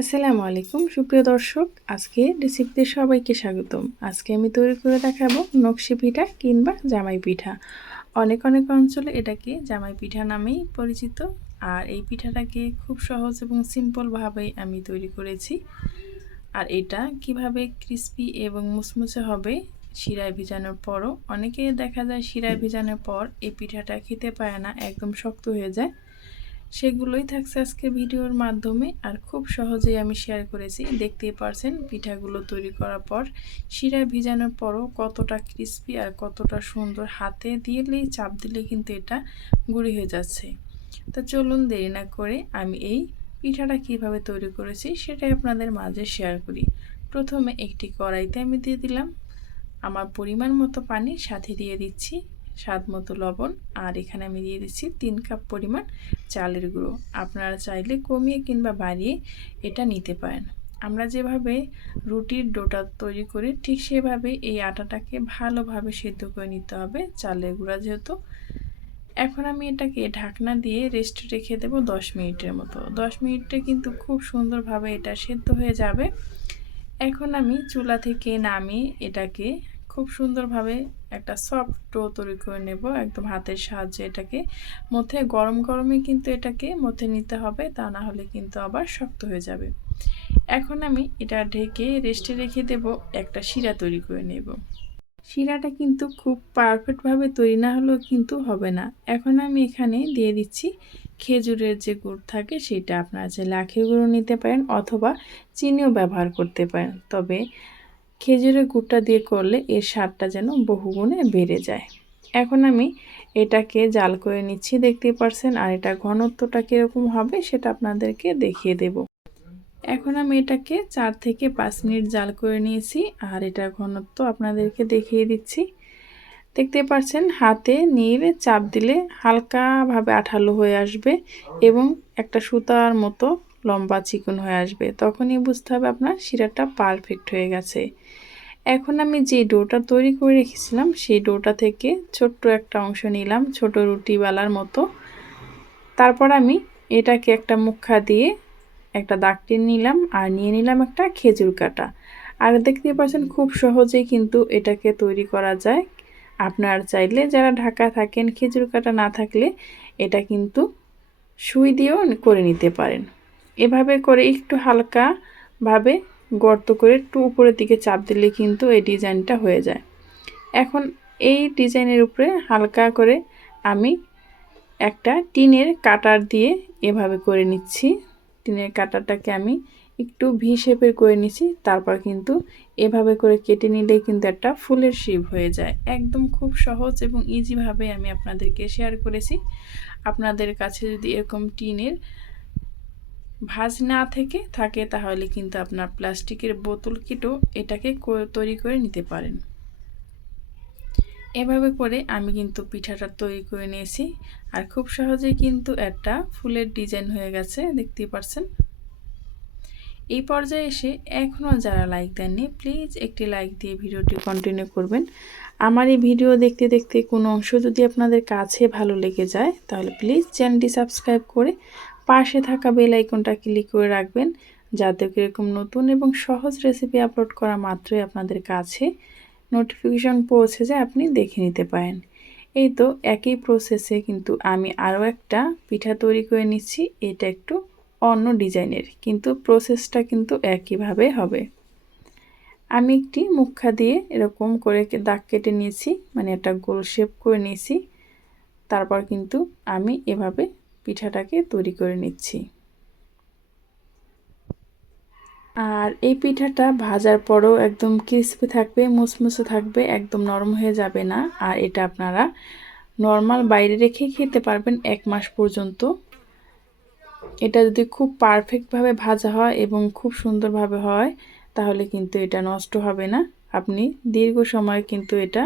আসসালামু আলাইকুম সুপ্রিয় দর্শক, আজকে রেসিপিতে সবাইকে স্বাগতম। আজকে আমি তৈরি করে দেখাবো নকশি পিঠা কিংবা জামাই পিঠা। অনেক অঞ্চলে এটাকে জামাই পিঠা নামেই পরিচিত। আর এই পিঠাটাকে খুব সহজ এবং সিম্পলভাবেই আমি তৈরি করেছি। আর এটা কিভাবে ক্রিস্পি এবং মুচমুচে হবে শিরায় ভিজানোর পরও, অনেকে দেখা যায় শিরায় ভিজানোর পর এই পিঠাটা খেতে পায় না, একদম শক্ত হয়ে যায়। সেগুলোই থাকছে আজকে ভিডিওর মাধ্যমে। আর খুব সহজেই আমি শেয়ার করেছি। দেখতেই পারছেন পিঠাগুলো তৈরি করার পর শিরায় ভিজানোর পরও কতটা ক্রিস্পি আর কতটা সুন্দর, হাতে দিলেই চাপ দিলে কিন্তু এটা গুঁড়ি হয়ে যাচ্ছে। তো চলুন দেরি না করে আমি এই পিঠাটা কিভাবে তৈরি করেছি সেটাই আপনাদের মাঝে শেয়ার করি। প্রথমে একটি কড়াইতে আমি দিয়ে দিলাম আমার পরিমাণ মতো পানি, সাথে দিয়ে দিচ্ছি স্বাদ মতো লবণ। আর এখানে আমি দিয়ে দিচ্ছি 3 কাপ পরিমাণ চালের গুঁড়ো। আপনারা চাইলে কমিয়ে কিংবা বাড়িয়ে এটা নিতে পারেন। আমরা যেভাবে রুটির ডোটা তৈরি করি ঠিক সেভাবে এই আটাটাকে ভালোভাবে সেদ্ধ করে নিতে হবে, চালের গুঁড়া যেহেতু। এখন আমি এটাকে ঢাকনা দিয়ে রেস্টে রেখে দেবো 10 মিনিটের মতো। 10 মিনিটে কিন্তু খুব সুন্দরভাবে এটা সেদ্ধ হয়ে যাবে। এখন আমি চুলা থেকে নামিয়ে এটাকে খুব সুন্দরভাবে একটা সফট ডো তৈরি করে নেব, একদম হাতের সাহায্যে এটাকে মধ্যে গরমে কিন্তু এটাকে মধ্যে নিতে হবে, তা না হলে কিন্তু আবার শক্ত হয়ে যাবে। এখন আমি এটা ঢেকে রেস্টে রেখে দেব, একটা শিরা তৈরি করে নেব। শিরাটা কিন্তু খুব পারফেক্টভাবে তৈরি না হলেও কিন্তু হবে না। এখন আমি এখানে দিয়ে দিচ্ছি খেজুরের যে গুড় থাকে সেটা। আপনারা চাইলে আখের গুঁড়ো নিতে পারেন অথবা চিনিও ব্যবহার করতে পারেন, তবে খেজুরের গুড়টা দিয়ে করলে এর স্বাদটা যেন বহুগুণে বেড়ে যায়। এখন আমি এটাকে জাল করে নিচ্ছি, দেখতেই পারছেন। আর এটা ঘনত্বটা কীরকম হবে সেটা আপনাদেরকে দেখিয়ে দেব। এখন আমি এটাকে 4 থেকে 5 মিনিট জাল করে নিয়েছি। আর এটার ঘনত্ব আপনাদেরকে দেখিয়ে দিচ্ছি। দেখতে পাচ্ছেন হাতে নিয়ে চাপ দিলে হালকাভাবে আঠালো হয়ে আসবে এবং একটা সুতার মতো লম্বা চিকন হয়ে আসবে। তখনই বুঝতে হবে আপনার শিরাটা পারফেক্ট হয়ে গেছে। এখন আমি যে ডোটা তৈরি করে রেখেছিলাম সেই ডোটা থেকে ছোট্ট একটা অংশ নিলাম, ছোট রুটি বেলার মতো। তারপর আমি এটাকে একটা মুখা দিয়ে একটা দাগ টেনে নিলাম আর নিয়ে নিলাম একটা খেজুর কাটা। আর দেখতে পাচ্ছেন খুব সহজেই কিন্তু এটাকে তৈরি করা যায়। আপনার চাইলে যারা ঢাকা থাকেন খেজুর কাটা না থাকলে এটা কিন্তু সুই দিয়েও করে নিতে পারেন। এভাবে করে একটু হালকাভাবে গর্ত করে একটু উপরের দিকে চাপ দিলে কিন্তু এই ডিজাইনটা হয়ে যায়। এখন এই ডিজাইনের উপরে হালকা করে আমি একটা টিনের কাটার দিয়ে এভাবে করে নিচ্ছি। টিনের কাটারটাকে আমি একটু ভি শেপের করে নিচ্ছি। তারপর কিন্তু এভাবে করে কেটে নিলেই কিন্তু একটা ফুলের শেপ হয়ে যায়। একদম খুব সহজ এবং ইজিভাবে আমি আপনাদেরকে শেয়ার করেছি। আপনাদের কাছে যদি এরকম টিনের ভাঁজ না থাকে তাহলে কিন্তু আপনার প্লাস্টিকের বোতল কেটেও এটাকে তৈরি করে নিতে পারেন। এভাবে করে আমি কিন্তু পিঠাটা তৈরি করে নিয়েছি। আর খুব সহজেই কিন্তু একটা ফুলের ডিজাইন হয়ে গেছে, দেখতেই পারছেন। এই পর্যায়ে এসে এখনও যারা লাইক দেননি প্লিজ একটি লাইক দিয়ে ভিডিওটি কন্টিনিউ করবেন। আমার এই ভিডিও দেখতে দেখতে কোনো অংশ যদি আপনাদের কাছে ভালো লেগে যায় তাহলে প্লিজ চ্যানেলটি সাবস্ক্রাইব করে পাশে থাকা বেল আইকনটা ক্লিক করে রাখবেন, যাতে এরকম নতুন এবং সহজ রেসিপি আপলোড করা মাত্রই আপনাদের কাছে নোটিফিকেশন পৌঁছে যায়, আপনি দেখে নিতে পারেন। এই তো একই প্রসেসে কিন্তু আমি আরও একটা পিঠা তৈরি করে নিচ্ছি। এটা একটু অন্য ডিজাইনের, কিন্তু প্রসেসটা কিন্তু একইভাবে হবে। আমি একটি মুখা দিয়ে এরকম করে দাগ কেটে নিয়েছি, মানে একটা গোল শেপ করে নিয়েছি। তারপর কিন্তু আমি এভাবে পিঠাটাকে তৈরি করে নিচ্ছি। আর এই পিঠাটা ভাজার পরও একদম ক্রিস্পি থাকবে, মুসমুসে থাকবে, একদম নরম হয়ে যাবে না। আর এটা আপনারা নর্মাল বাইরে রেখে খেতে পারবেন 1 মাস পর্যন্ত। এটা যদি খুব পারফেক্টভাবে ভাজা হয় এবং খুব সুন্দরভাবে হয় তাহলে কিন্তু এটা নষ্ট হবে না, আপনি দীর্ঘ সময় কিন্তু এটা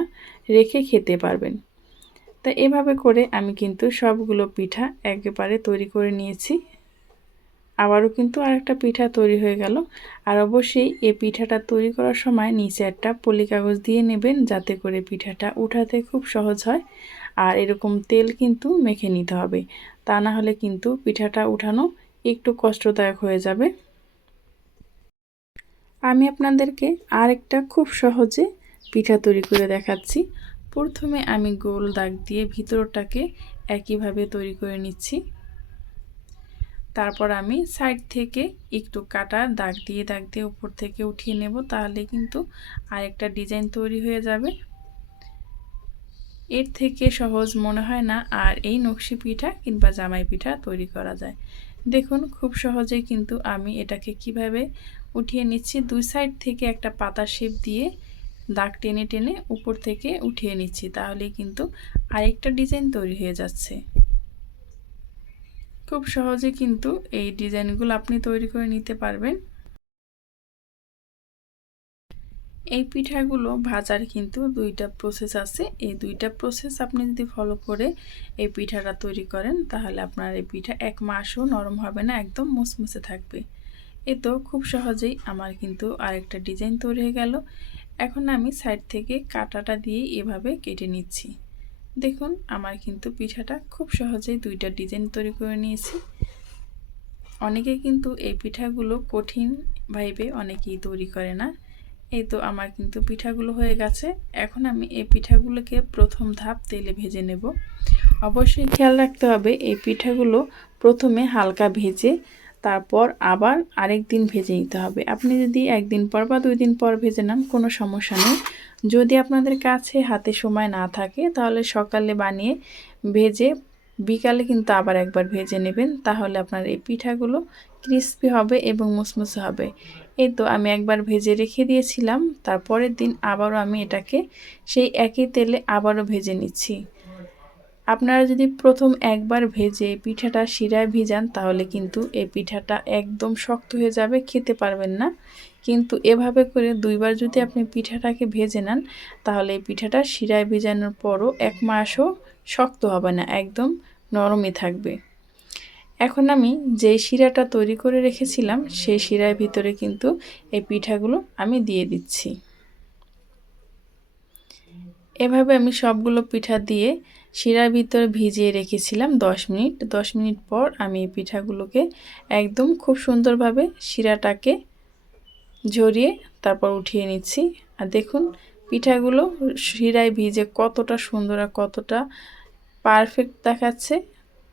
রেখে খেতে পারবেন। তা এভাবে করে আমি কিন্তু সবগুলো পিঠা একেবারে তৈরি করে নিয়েছি। আবারও কিন্তু আরেকটা পিঠা তৈরি হয়ে গেল। আর অবশ্যই এই পিঠাটা তৈরি করার সময় নিচে একটা পলি কাগজ দিয়ে নেবেন, যাতে করে পিঠাটা উঠাতে খুব সহজ হয়। আর এরকম তেল কিন্তু মেখে নিতে হবে, তা না হলে কিন্তু পিঠাটা উঠানো একটু কষ্টদায়ক হয়ে যাবে। আমি আপনাদেরকে আরেকটা খুব সহজে পিঠা তৈরি করে দেখাচ্ছি। প্রথমে আমি গোল দাগ দিয়ে ভিতরটাকে একইভাবে তৈরি করে নিচ্ছি। তারপর আমি সাইড থেকে একটু কাটার দাগ দিয়ে উপর থেকে উঠিয়ে নেব, তাহলে কিন্তু আরেকটা ডিজাইন তৈরি হয়ে যাবে। এর থেকে সহজ মনে হয় না আর এই নকশি পিঠা কিংবা জামাই পিঠা তৈরি করা যায়। দেখুন খুব সহজেই কিন্তু আমি এটাকে কিভাবে উঠিয়ে নিচ্ছি। দুই সাইড থেকে একটা পাতা শেপ দিয়ে দাগ টেনে টেনে উপর থেকে উঠিয়ে নিচ্ছি, তাহলেই কিন্তু আরেকটা ডিজাইন তৈরি হয়ে যাচ্ছে। খুব সহজে কিন্তু এই ডিজাইনগুলো আপনি তৈরি করে নিতে পারবেন। এই পিঠাগুলো ভাজার কিন্তু দুইটা প্রসেস আছে। এই দুইটা প্রসেস আপনি যদি ফলো করে এই পিঠাটা তৈরি করেন, তাহলে আপনার এই পিঠা এক মাসও নরম হবে না, একদম মুসমুসে থাকবে। এই তো খুব সহজেই আমার কিন্তু আরেকটা ডিজাইন তৈরি হয়ে গেল। এখন আমি সাইড থেকে কাঁটাটা দিয়ে এভাবে কেটে নিচ্ছি। দেখুন আমার কিন্তু পিঠাটা খুব সহজেই দুইটা ডিজাইন তৈরি করে নিয়েছি। অনেকে কিন্তু এই পিঠাগুলো কঠিন ভাবে অনেকেই তৈরি করে না। এই তো আমার কিন্তু পিঠাগুলো হয়ে গেছে। এখন আমি এই পিঠাগুলোকে প্রথম ধাপ তেলে ভেজে নেব। অবশ্যই খেয়াল রাখতে হবে এই পিঠাগুলো প্রথমে হালকা ভেজে তারপর আবার আরেক দিন ভেজে নিতে হবে। আপনি যদি একদিন পর বা 2 দিন পর ভেজে নেন কোনো সমস্যা নেই। যদি আপনাদের কাছে হাতে সময় না থাকে, তাহলে সকালে বানিয়ে ভেজে বিকালে কিন্তু আবার একবার ভেজে নেবেন, তাহলে আপনার এই পিঠাগুলো ক্রিস্পি হবে এবং মুসমুসে হবে। এই তো আমি একবার ভেজে রেখে দিয়েছিলাম, তারপরের দিন আবারও আমি এটাকে সেই একই তেলে আবারও ভেজে নিচ্ছি। আপনারা যদি প্রথম একবার ভেজে পিঠাটা শিরায় ভিজান, তাহলে কিন্তু এই পিঠাটা একদম শক্ত হয়ে যাবে, খেতে পারবেন না। কিন্তু এভাবে করে দুইবার যদি আপনি পিঠাটাকে ভেজে নেন, তাহলে এই পিঠাটা শিরায় ভিজানোর পরও এক মাসও শক্ত হবে না, একদম নরমই থাকবে। এখন আমি যে শিরাটা তৈরি করে রেখেছিলাম, সেই শিরার ভিতরে কিন্তু এই পিঠাগুলো আমি দিয়ে দিচ্ছি। এভাবে আমি সবগুলো পিঠা দিয়ে শিরার ভিতরে ভিজিয়ে রেখেছিলাম 10 মিনিট। 10 মিনিট পর আমি এই পিঠাগুলোকে একদম খুব সুন্দরভাবে শিরাটাকে ঝরিয়ে তারপর উঠিয়ে নিচ্ছি। আর দেখুন পিঠাগুলো শিরায় ভিজে কতটা সুন্দর আর কতটা পারফেক্ট দেখাচ্ছে।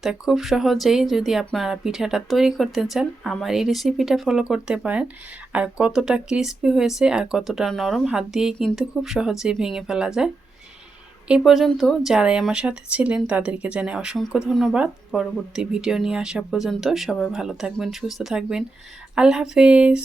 তা খুব সহজেই যদি আপনারা পিঠাটা তৈরি করতে চান, আমার এই রেসিপিটা ফলো করতে পারেন। আর কতটা ক্রিস্পি হয়েছে আর কতটা নরম, হাত দিয়েই কিন্তু খুব সহজেই ভেঙে ফেলা যায়। এই পর্যন্ত যারাই আমার সাথে ছিলেন তাদেরকে জানাই অসংখ্য ধন্যবাদ। পরবর্তী ভিডিও নিয়ে আসা পর্যন্ত সবাই ভালো থাকবেন, সুস্থ থাকবেন। আল্লাহ হাফেজ।